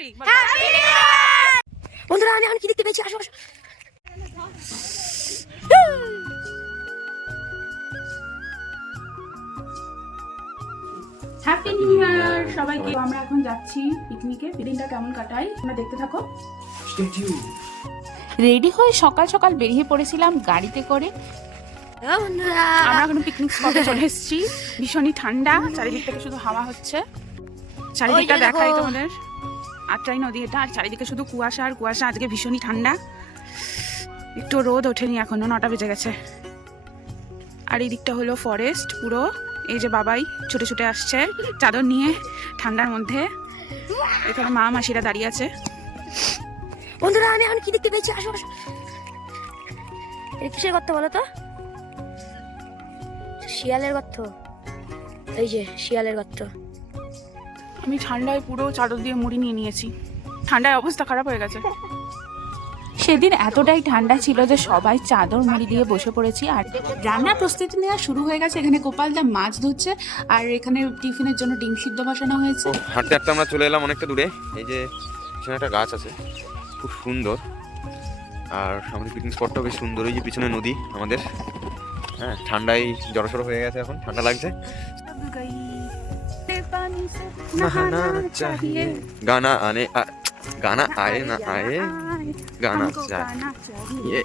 Three বন্ধুরা আমি এখন কি দেখতে পেয়েছি? আসো আসো। হ্যাপি নিউ ইয়ার সবাইকে আমরা এখন যাচ্ছি পিকনিকে দিনটা কেমন কাটাই? তোমরা দেখতে থাকো। রেডি হয়ে সকাল সকাল বেরিয়ে পড়েছিলাম গাড়িতে করে। হ্যাঁ, আমরা এখন পিকনিক স্পটে চলে এসেছি। ভীষণই ঠান্ডা চারিদিক থেকে শুধু হাওয়া হচ্ছে। চারিদিকটা। দেখাই তোমাদের। আটটাই নদী এটা, আর চারিদিকে শুধু কুয়াশা আর কুয়াশা, আজকে ভীষণই ঠান্ডা। একটু রোদ ওঠেনি, এখনও নটা বেজে গেছে। আর এই দিকটা হলো ফরেস্ট পুরো। এই যে বাবাই ছুটে ছুটে আসছে, চাদর নিয়ে ঠান্ডার মধ্যে। এখানে মা মাসিরা দাঁড়িয়ে আছে। বন্ধুরা, আমি এখন কি দেখতে পেয়েছি? আসো আসো। কিসের গর্ত বলো তো? শিয়ালের গর্ত। এই যে, শিয়ালের গর্ত। আমি ঠান্ডায় পুরো চাদর দিয়ে মুড়ি নিয়ে নিয়েছি। ঠান্ডায় অবস্থা খারাপ হয়ে গেছে। সেদিন এতটাই ঠান্ডা ছিল যে সবাই চাদর মুড়ি দিয়ে বসে পড়েছি আর রান্নার প্রস্তুতি নেওয়া শুরু হয়ে গেছে। এখানে গোপালদা মাছ ধুচ্ছে আর এখানে টিফিনের জন্য ডিম সিদ্ধ বসানো হয়েছে। হাঁটতে হাঁটতে আমরা চলে এলাম অনেকটা দূরে। এই যে পিছনে একটা গাছ আছে খুব সুন্দর। আর আমাদের পিকনিক স্পটটাও বেশ সুন্দর। এই যে পিছনে নদী আমাদের। হ্যাঁ ঠান্ডায় জড়সড় হয়ে গেছে এখন ঠান্ডা লাগছে। গানা আনে আ- গানা আয়ে না আয়ে গানা চাহিয়ে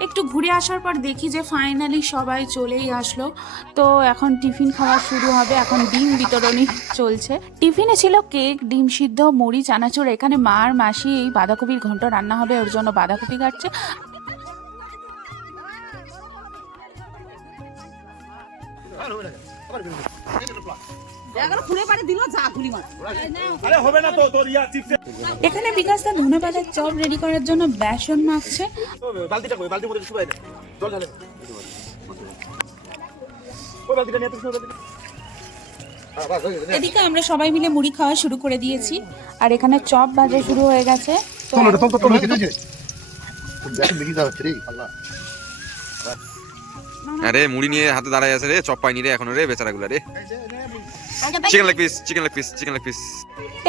একটু ঘুরে আসার পর দেখি যে ফাইনালি সবাই চলেই আসলো তো এখন টিফিন খাওয়া শুরু হবে। এখন ডিম বিতরণী চলছে। টিফিনে ছিল কেক ডিম সিদ্ধ মুড়ি চানাচুর। এখানে মা আর মাসি এই বাঁধাকপির ঘন্ট রান্না হবে। ওর জন্য বাঁধাকপি কাটছে। এখানে বিকাশ দা ধনে পাতার চপ রেডি করার জন্য বেসন মাখছে বালতিটা কই বালতির মধ্যে শুকাই দে জল ঢালে ওই বালতিটা নিয়ে তুমি বালতিটা হ্যাঁ হয়ে গেছে এদিকে আমরা সবাই মিলে মুড়ি খাওয়া শুরু করে দিয়েছি আর এখানে চপ ভাজা শুরু হয়ে গেছে তো আরে মুড়ি নিয়ে হাতে দাঁড়ায় আছে রে চপ পাইনি রে এখনও রে বেচারাগুলো রে। Chicken leg piece chicken leg piece chicken leg piece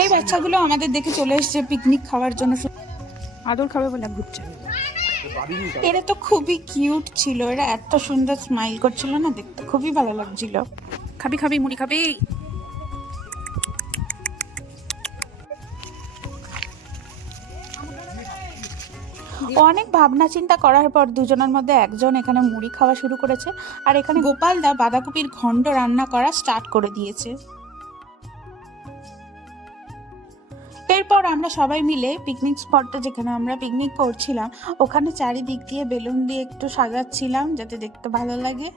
এই বাচ্চাগুলো আমাদের দেখে চলে এসেছে পিকনিক খাওয়ার জন্য। আদর খাবে বলে ঘুরছে এরা তো খুবই কিউট ছিল এরা এত সুন্দর স্মাইল করছিল না দেখতে খুবই ভালো লাগছিল। খাবি খাবি মুড়ি খাবি। অনেক ভাবনা চিন্তা করার পর দুজনের মধ্যে একজন এখানে মুড়ি খাওয়া শুরু করেছে আর এখানে গোপালদা বাঁধাকপির ঘন্ট রান্না করা স্টার্ট করে দিয়েছে। এরপর আমরা সবাই মিলে পিকনিক স্পটটা যেখানে আমরা পিকনিক করছিলাম ওখানে চারিদিক দিয়ে বেলুন দিয়ে একটু সাজাচ্ছিলাম যাতে দেখতে ভালো লাগে।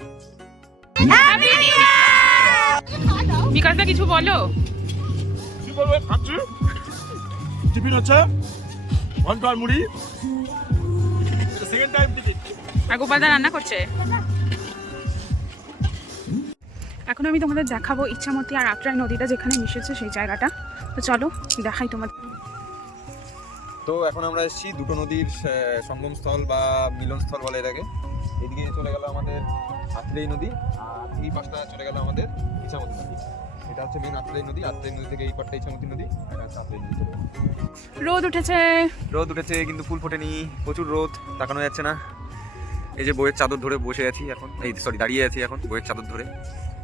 বিকাশদা কিছু বলো? কি বলবে খাচ্ছি টিফিন হচ্ছে? মুড়ি? আর গোপালদা রান্না করছে? এখন আমি তোমাদের দেখাবো ইচ্ছামতি আর আত্রাই নদীটা যেখানে মিশেছে সেই জায়গাটা। তো চলো দেখাই তোমাদের। তো এখন আমরা এসেছি দুটো নদীর সঙ্গমস্থল বা মিলনস্থল বলে এটাকে। এদিকে চলে গেল আমাদের আত্রেই নদী আর এই পাশটা চলে গেল আমাদের ইছামতি নদী। এটা হচ্ছে মেন আত্রেই নদী। আত্রেই নদী থেকে এই পাশটা ইছামতি নদী। এটা হচ্ছে আত্রেই নদী রোদ উঠেছে। রোদ উঠেছে কিন্তু ফুল ফোটেনি। প্রচুর রোদ তাকানো যাচ্ছে না। এই যে বইয়ের চাদর ধরে বসে আছি এখন। এই সরি দাঁড়িয়ে আছি এখন বইয়ের চাদর ধরে।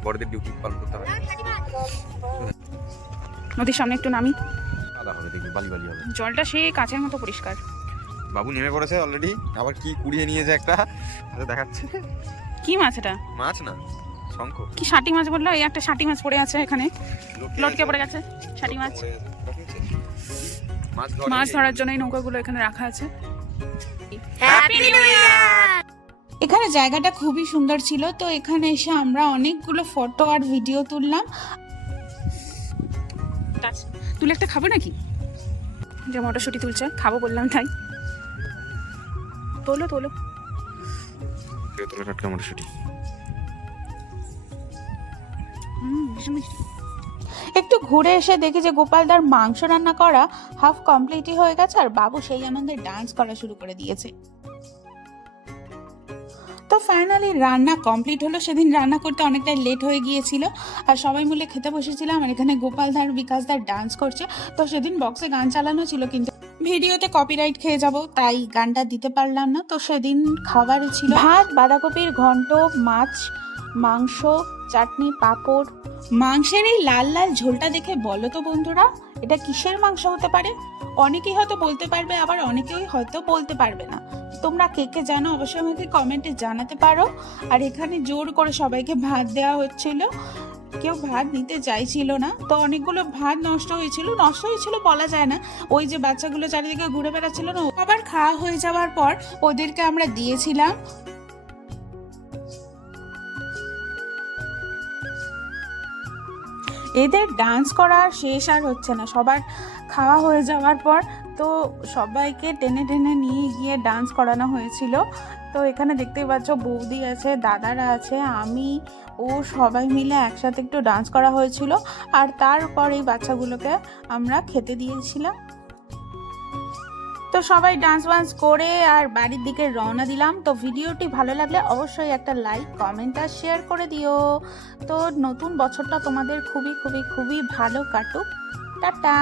বড়দের ডিউটি পালন করতে হবে। নদীর সামনে একটু নামি। আদা হবে দেখবি বালি বালি হবে। জলটা সেই কাঁচের মতো পরিষ্কার। বাবু নেমে পড়েছে অলরেডি আবার কি কুড়িয়ে নিয়েছে একটা? হাতে দেখাচ্ছে। কি মাছ এটা? মাছ না। কি ষাটি মাছ বলল? এই একটা ষাটি মাছ পড়ে আছে এখানে। লটকে পড়ে গেছে ষাটি মাছ। মাছ ধরার জন্য এই নৌকাগুলো এখানে রাখা আছে। হ্যাপি নিউ ইয়ার এখানে জায়গাটা খুবই সুন্দর ছিল তো এখানে এসে আমরা অনেকগুলো ফটো আর ভিডিও তুললাম। তুলে একটা খাব নাকি? যে মটরশুটি তুলছে খাব বললাম তাই। তোলো তোলো। তোলে টাটকা মটরশুঁটি। একটু ঘুরে এসে দেখি যে গোপালদার মাংস রান্না করা হাফ কমপ্লিটই হয়ে গেছে আর বাবু সেই আনন্দে ডান্স করা শুরু করে দিয়েছে। তো ফাইনালি রান্না কমপ্লিট হলো। সেদিন রান্না করতে অনেকটাই লেট হয়ে গিয়েছিল আর সবাই মিলে খেতে বসেছিলাম আর এখানে গোপালদার বিকাশদার ডান্স করছে। তো সেদিন বক্সে গান চালানো ছিল কিন্তু ভিডিওতে কপিরাইট খেয়ে যাব তাই গানটা দিতে পারলাম না। তো সেদিন খাবারে ছিল। ভাত বাঁধাকপির ঘন্ট মাছ মাংস, চাটনি, পাঁপড়। মাংসের এই লাল লাল ঝোলটা দেখে বলো তো বন্ধুরা, এটা কিসের মাংস হতে পারে? অনেকেই হয়তো বলতে পারবে, আবার অনেকেই হয়তো বলতে পারবে না। তোমরা কে কে জানো, অবশ্যই আমাকে কমেন্টে জানাতে পারো। আর এখানে জোর করে সবাইকে ভাত দেওয়া হচ্ছিল। কেউ ভাত নিতে চাইছিল না। তো অনেকগুলো ভাত নষ্ট হয়েছিল। নষ্ট হয়েছিল বলা যায় না। ওই যে বাচ্চাগুলো চারিদিকে ঘুরে বেড়াচ্ছিল না আবার খাওয়া হয়ে যাওয়ার পর ওদেরকে আমরা দিয়েছিলাম। এদের ডান্স করা শেষ আর হচ্ছে না। সবার খাওয়া হয়ে যাওয়ার পর তো সবাইকে টেনে টেনে নিয়ে গিয়ে ডান্স করানো হয়েছিল। তো এখানে দেখতেই পাচ্ছ বৌদি আছে, দাদারা আছে, আমি, ও সবাই মিলে একসাথে একটু ডান্স করা হয়েছিল। আর তারপর এই বাচ্চাগুলোকে আমরা খেতে দিয়েছিলাম। তো সবাই ডান্স ওয়ান্স করে আর বাড়ির দিকে রওনা দিলাম। তো ভিডিওটি ভালো লাগলে অবশ্যই একটা লাইক কমেন্ট আর শেয়ার করে দিও। তো নতুন বছরটা তোমাদের খুবই খুবই খুবই ভালো কাটুক। টাটা!